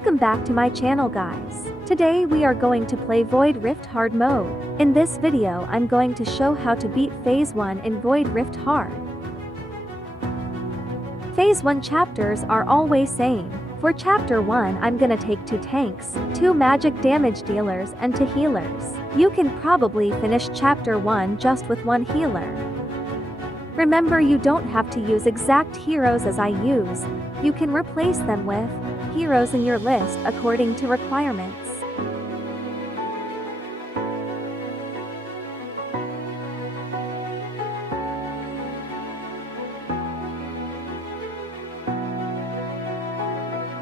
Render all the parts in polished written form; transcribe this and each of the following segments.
Welcome back to my channel, guys. Today we are going to play Void Rift Hard mode. In this video I'm going to show how to beat Phase 1 in Void Rift Hard. Phase 1 chapters are always same. For chapter 1 I'm gonna take 2 tanks, 2 magic damage dealers and 2 healers. You can probably finish chapter 1 just with 1 healer. Remember, you don't have to use exact heroes as I use. You can replace them with heroes in your list according to requirements.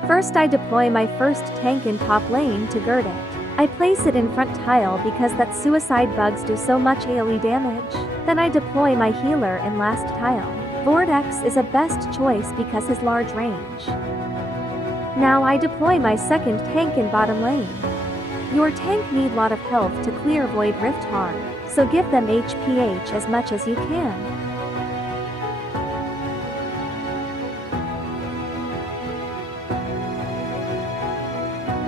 First I deploy my first tank in top lane to gird it. I place it in front tile because that suicide bugs do so much AoE damage. Then I deploy my healer in last tile. Vortex is a best choice because his large range. Now I deploy my second tank in bottom lane. Your tank need lot of health to clear Void Rift Hard, so give them HPH as much as you can.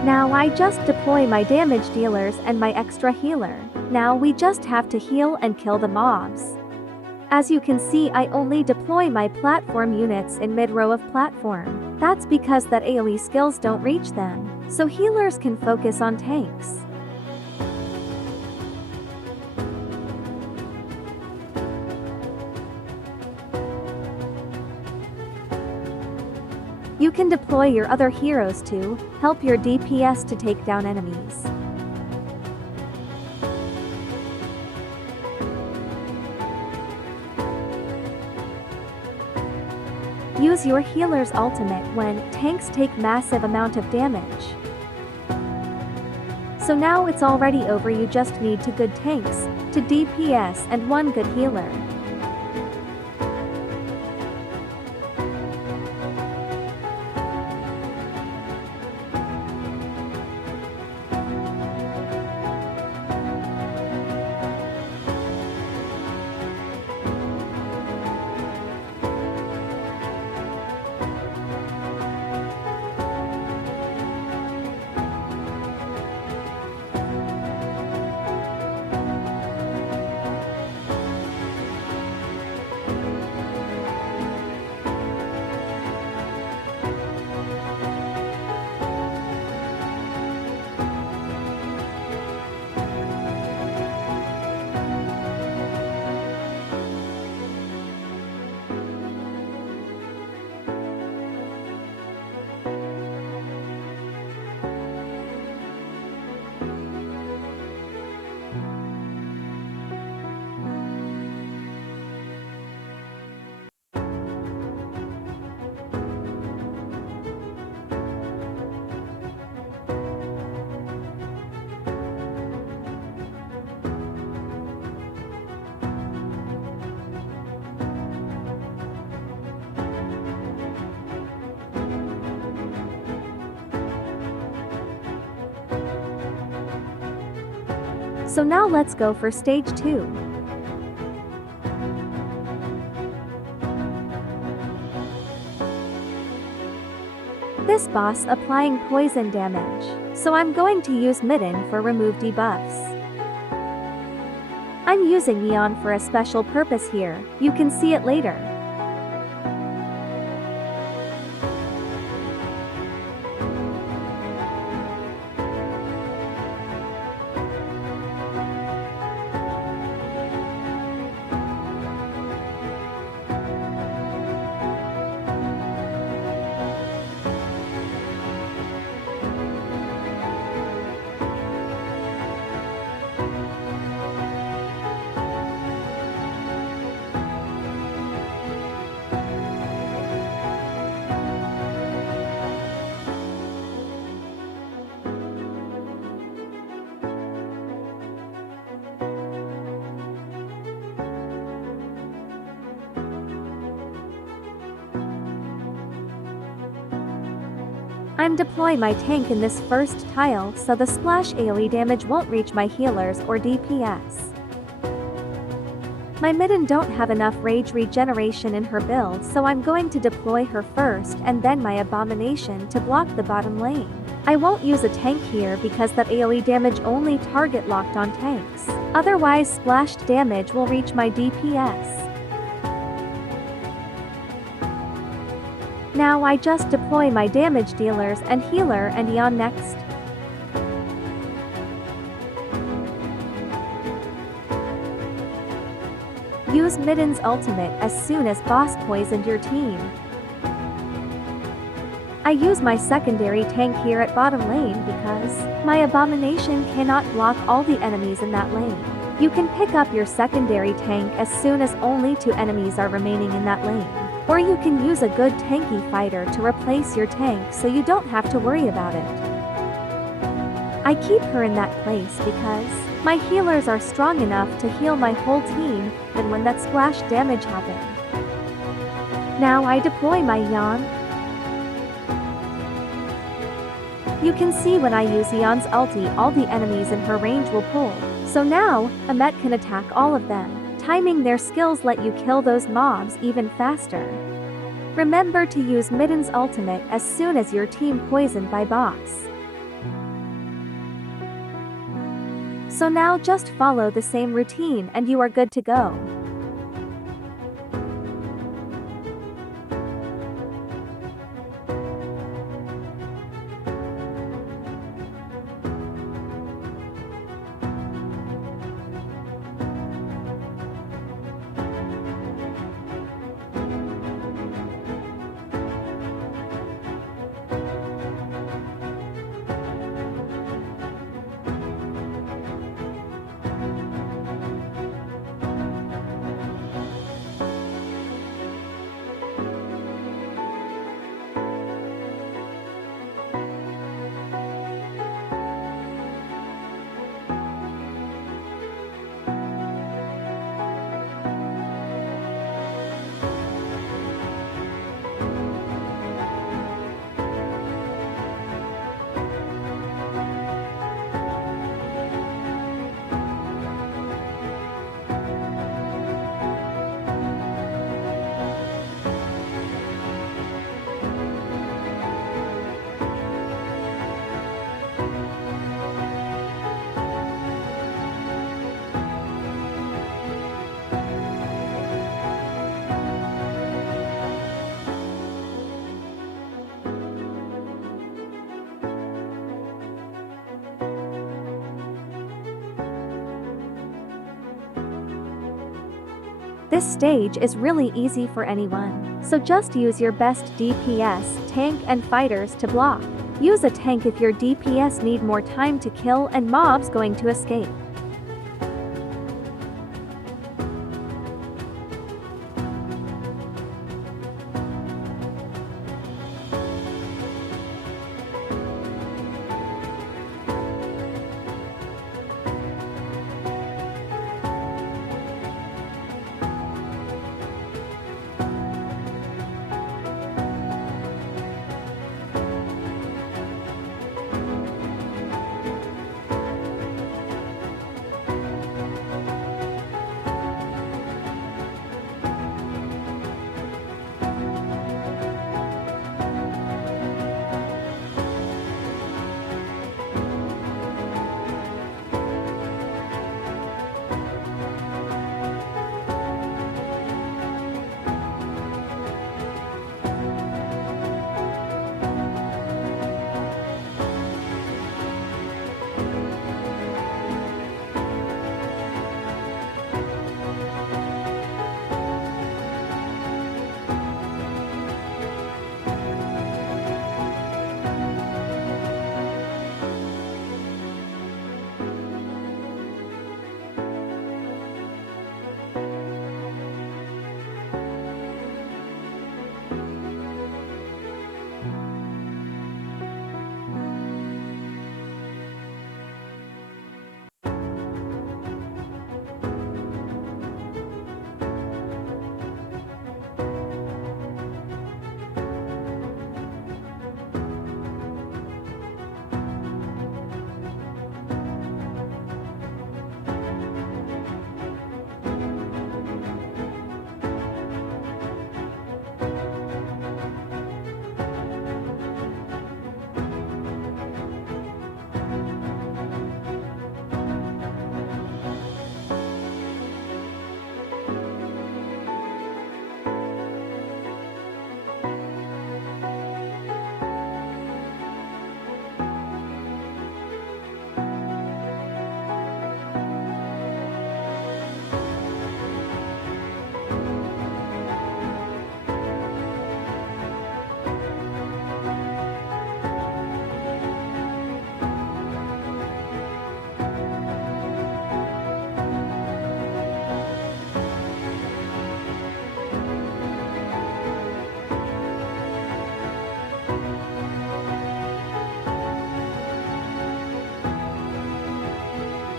Now I just deploy my damage dealers and my extra healer. Now we just have to heal and kill the mobs. As you can see, I only deploy my platform units in mid-row of platform. That's because that AoE skills don't reach them, so healers can focus on tanks. You can deploy your other heroes to help your DPS to take down enemies. Use your healer's ultimate when tanks take massive amount of damage. So now it's already over, you just need 2 good tanks, 2 DPS and 1 good healer. So now let's go for stage 2. This boss applying poison damage, so I'm going to use Midden for remove debuffs. I'm using Neon for a special purpose here, you can see it later. I'm deploy my tank in this first tile so the splash AoE damage won't reach my healers or DPS. My Midden don't have enough rage regeneration in her build, so I'm going to deploy her first and then my Abomination to block the bottom lane. I won't use a tank here because that AoE damage only target locked on tanks. Otherwise splashed damage will reach my DPS. Now I just deploy my damage dealers and healer and Eon next. Use Midden's ultimate as soon as boss poisoned your team. I use my secondary tank here at bottom lane because my abomination cannot block all the enemies in that lane. You can pick up your secondary tank as soon as only 2 enemies are remaining in that lane. Or you can use a good tanky fighter to replace your tank so you don't have to worry about it. I keep her in that place because my healers are strong enough to heal my whole team than when that splash damage happened. Now I deploy my Eon. You can see when I use Eon's ulti all the enemies in her range will pull. So now, Amet can attack all of them. Timing their skills let you kill those mobs even faster. Remember to use Midden's ultimate as soon as your team poisoned by boss. So now just follow the same routine and you are good to go. This stage is really easy for anyone, so just use your best DPS, tank and fighters to block. Use a tank if your DPS need more time to kill and mobs going to escape.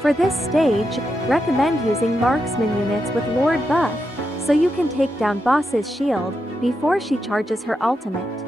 For this stage, recommend using marksman units with Lord buff, so you can take down boss's shield before she charges her ultimate.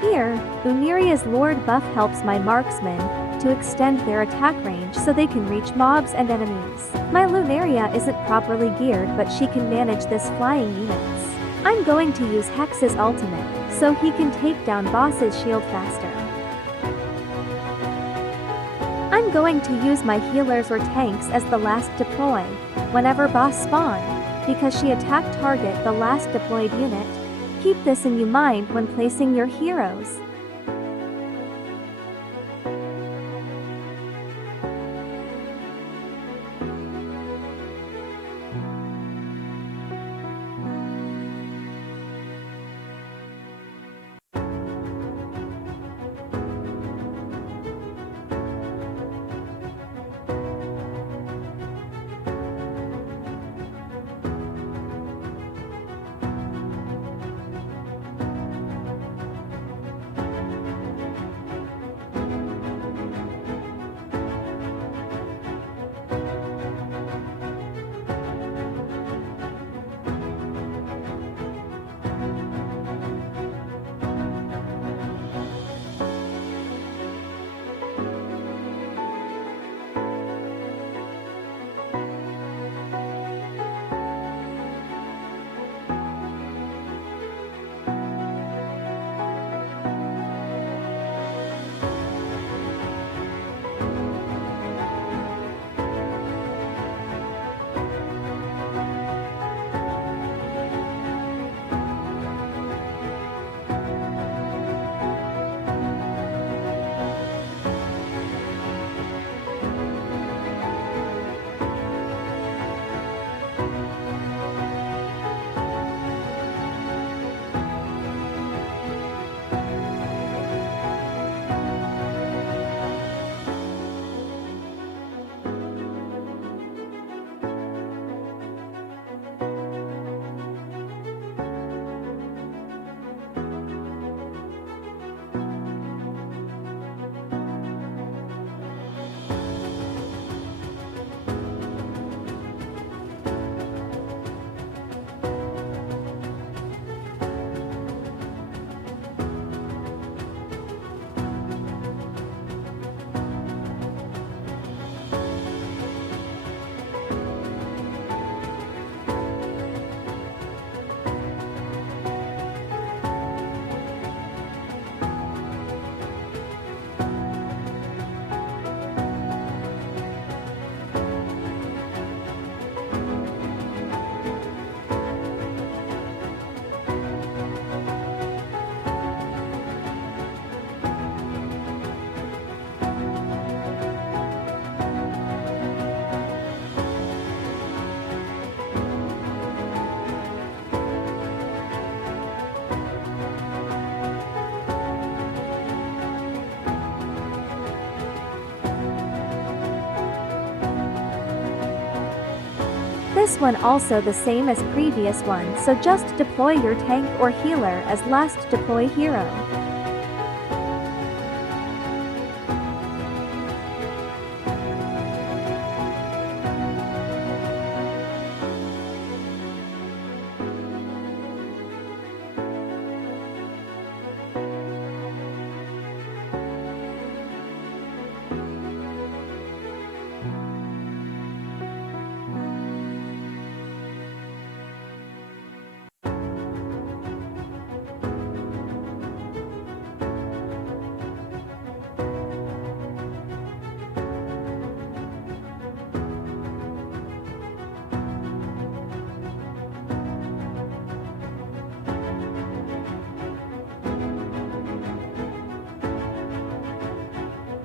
Here, Lunaria's Lord buff helps my marksmen to extend their attack range so they can reach mobs and enemies. My Lunaria isn't properly geared, but she can manage this flying units. I'm going to use Hex's ultimate, so he can take down boss's shield faster. I'm going to use my healers or tanks as the last deploy whenever boss spawn, because she attack target the last deployed unit. Keep this in your mind when placing your heroes. This one also the same as previous one, so just deploy your tank or healer as last deploy hero.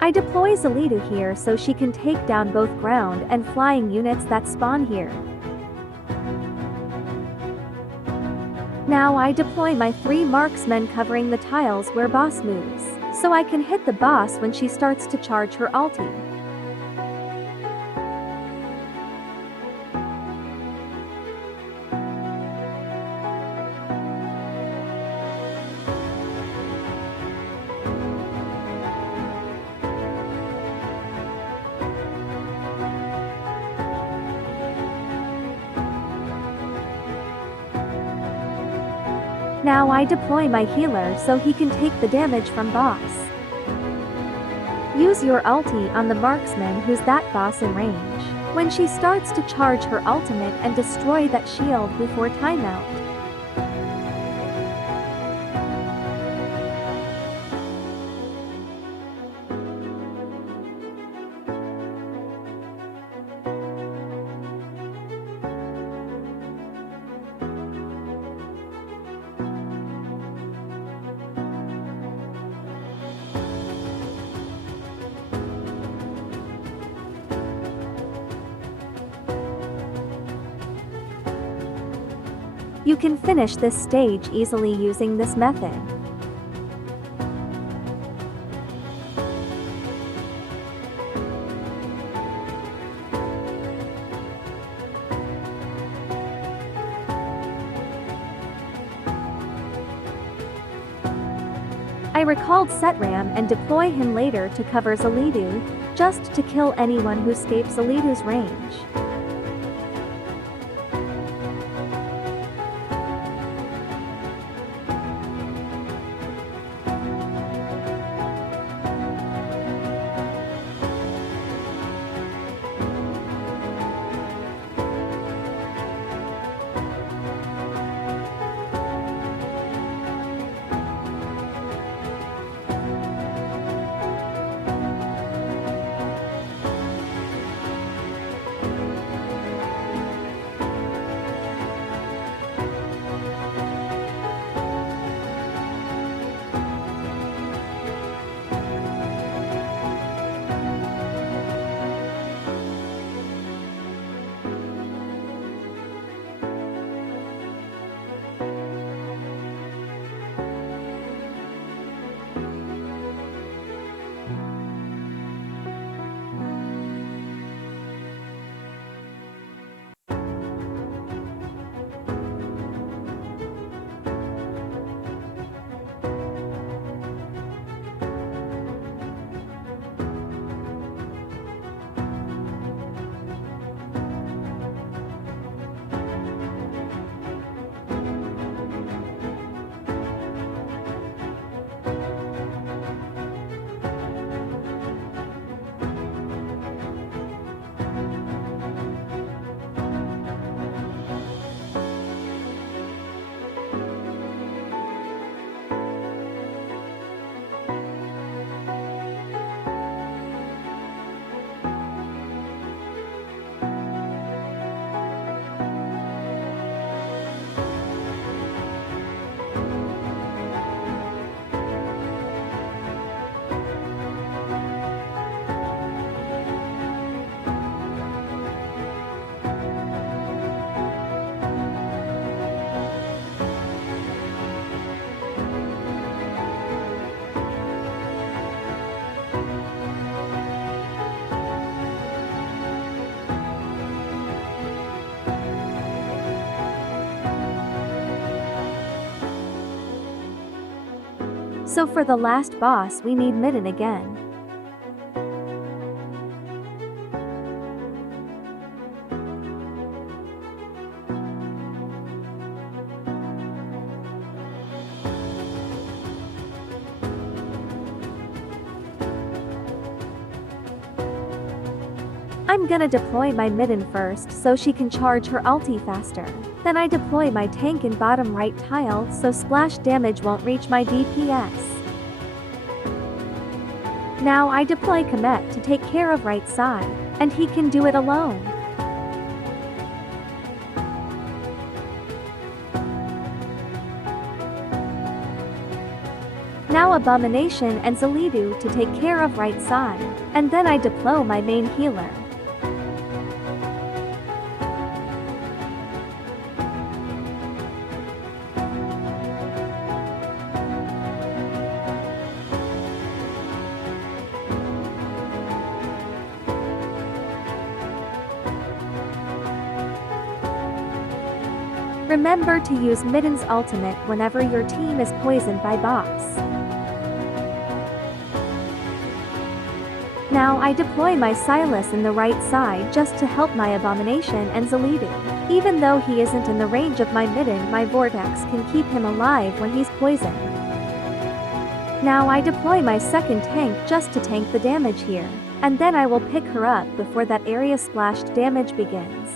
I deploy Zalidu here so she can take down both ground and flying units that spawn here. Now I deploy my 3 marksmen covering the tiles where boss moves, so I can hit the boss when she starts to charge her ulti. Now I deploy my healer so he can take the damage from boss. Use your ulti on the marksman who's that boss in range, when she starts to charge her ultimate and destroy that shield before timeout. You can finish this stage easily using this method. I recalled Setram and deploy him later to cover Zalidu, just to kill anyone who escapes Zalidu's range. So for the last boss we need Midden again. I'm gonna deploy my Midden first so she can charge her ulti faster. Then I deploy my tank in bottom right tile so splash damage won't reach my DPS. Now I deploy Komet to take care of right side, and he can do it alone. Now Abomination and Zalidu to take care of right side, and then I deploy my main healer. Remember to use Midden's ultimate whenever your team is poisoned by boss. Now I deploy my Silas in the right side just to help my Abomination and Zalidu. Even though he isn't in the range of my Midden, my Vortex can keep him alive when he's poisoned. Now I deploy my second tank just to tank the damage here, and then I will pick her up before that area splashed damage begins.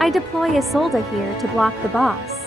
I deploy Isolde here to block the boss.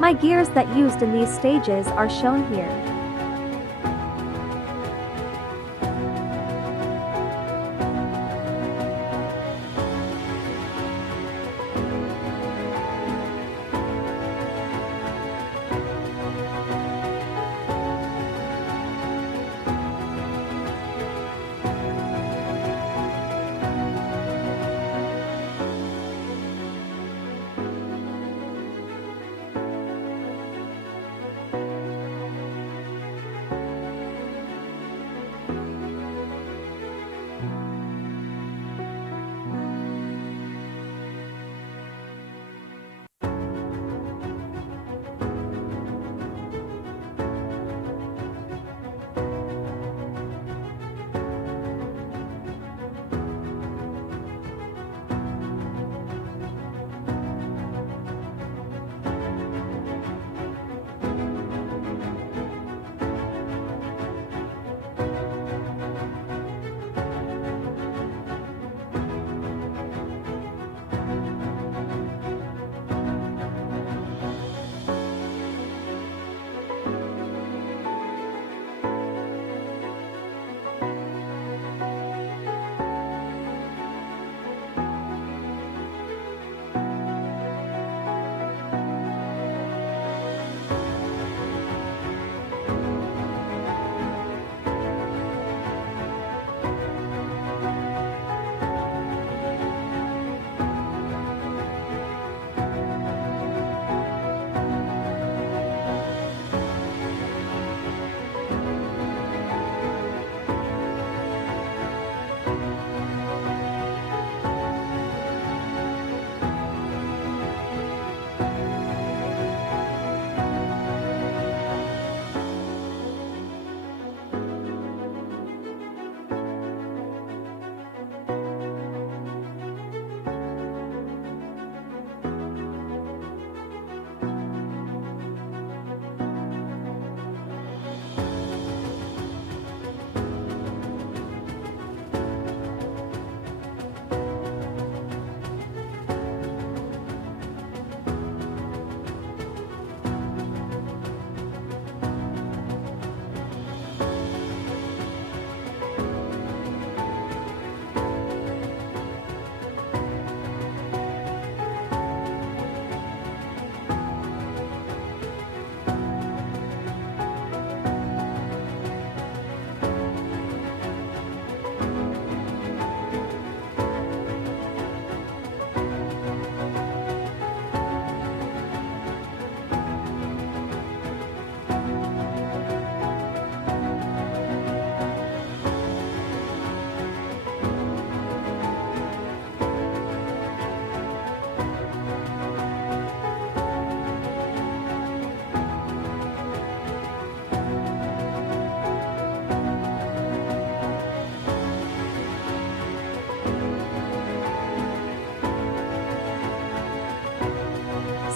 My gears that used in these stages are shown here.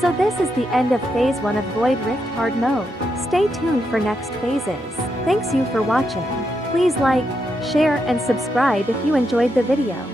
So this is the end of phase 1 of Void Rift hard mode. Stay tuned for next phases. Thanks you for watching. Please like, share and subscribe if you enjoyed the video.